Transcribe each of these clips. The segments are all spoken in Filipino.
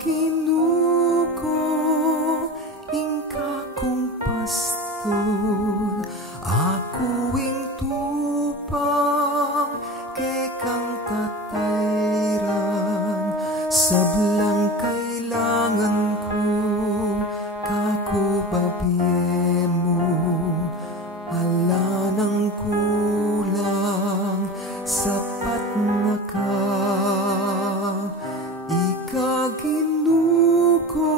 Ginuko, ing Kakung Pastul, ako ing tupang, kekang tatairan, sablang kailangan ko, kaku babie mo, ala ng kulang, sapat na ka. Ginuko,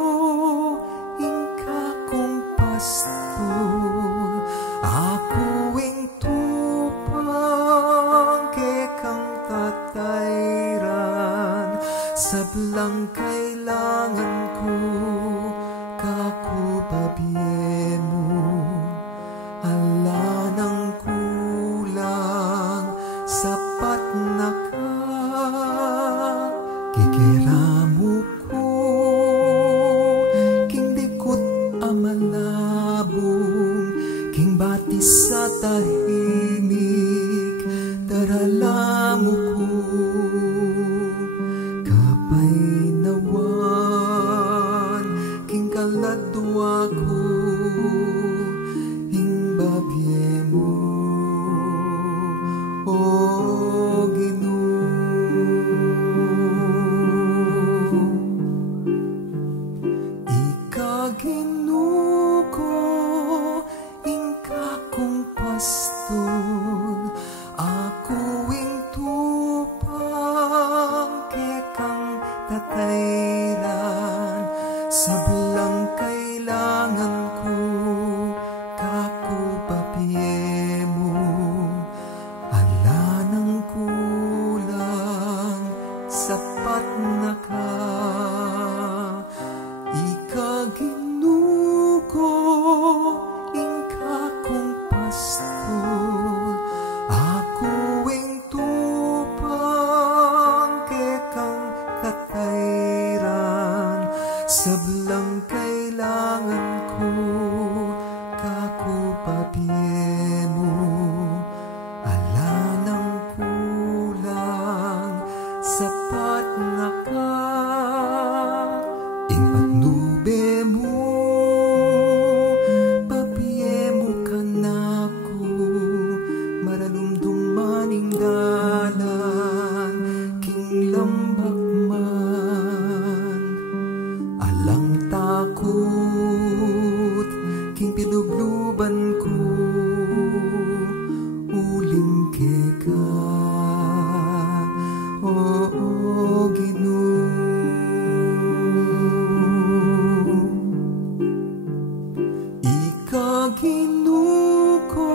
ing Kakung Pastul, ako ing tupang, kekang tatairan, sablang kailangan ko, kaku babie mo, ala ng kulang, sapat na ka. Kikera mo ko, king dikut a malabung, king batis sa tahimik, darala mo ko, Kapainawan, king kaladua ko, ing babie mo, o Ginu. Ginuko, ing Kakung Pastul, ako ing tupang, kekang tatairan, sablang kailangan ko, kaku babie mo, ala ng kulang, sapat na ka. Ginuko, ing Kakung Pastul, ako ing tupang, kekang tatairan, sablang kailangan ko, kaku babie mo, ala ng kulang, sapat na ka. Ing patnube mo, babie mo kanaku, Maralumdum maning dalan, king lambak man, Alang takut, king pilubluban ko, uling keka, o Ginu. Ginuko,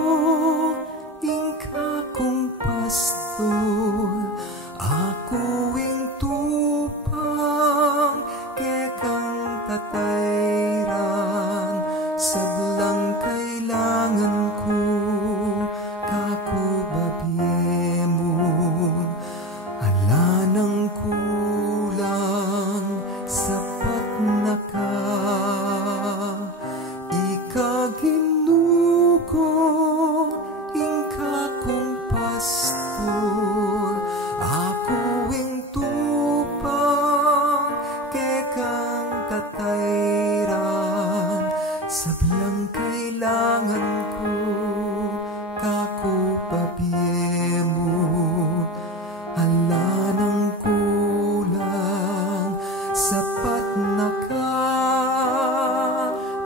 ing Kakung Pastul, ako ing tupang, kekang tatairan, sablang kailangan ko, kaku babie mo, ala ng kulang, sapat na ka. Ginuko, ing Kakung Pastul, ako ing tupang, kekang tatairan, sablang kailangan ko, kaku babie mo, ala ng kulang, sapat na ka.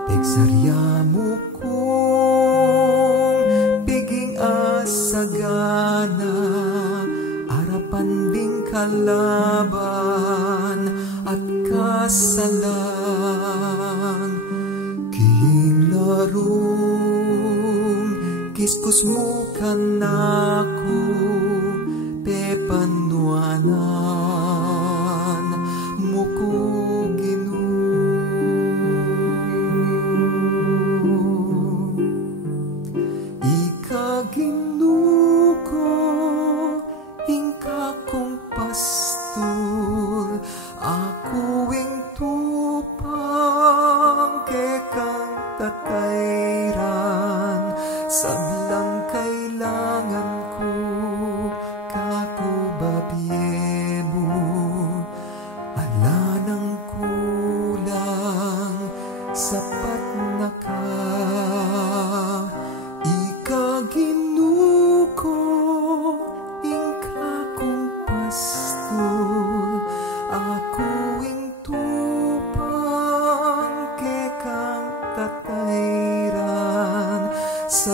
Pegsaria mo kong biging sagana, arapan ding kalaban at kasalang, king larong kiskus mo kanaku, pepanuanan mo ko Ginu. Ginuko, ing Kakung Pastul, ako ing tupang, kekang tatairan, sablang kailangan ko, kaku babie mo, ala ng kulang.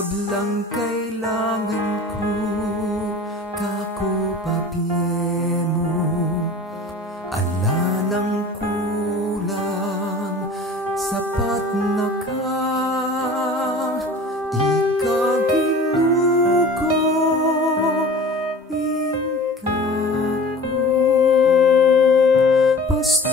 sablang kailangan ko, kaku babie mo. Ala ng kulang, sapat na ka, ikaginuko, ikaku. Pastul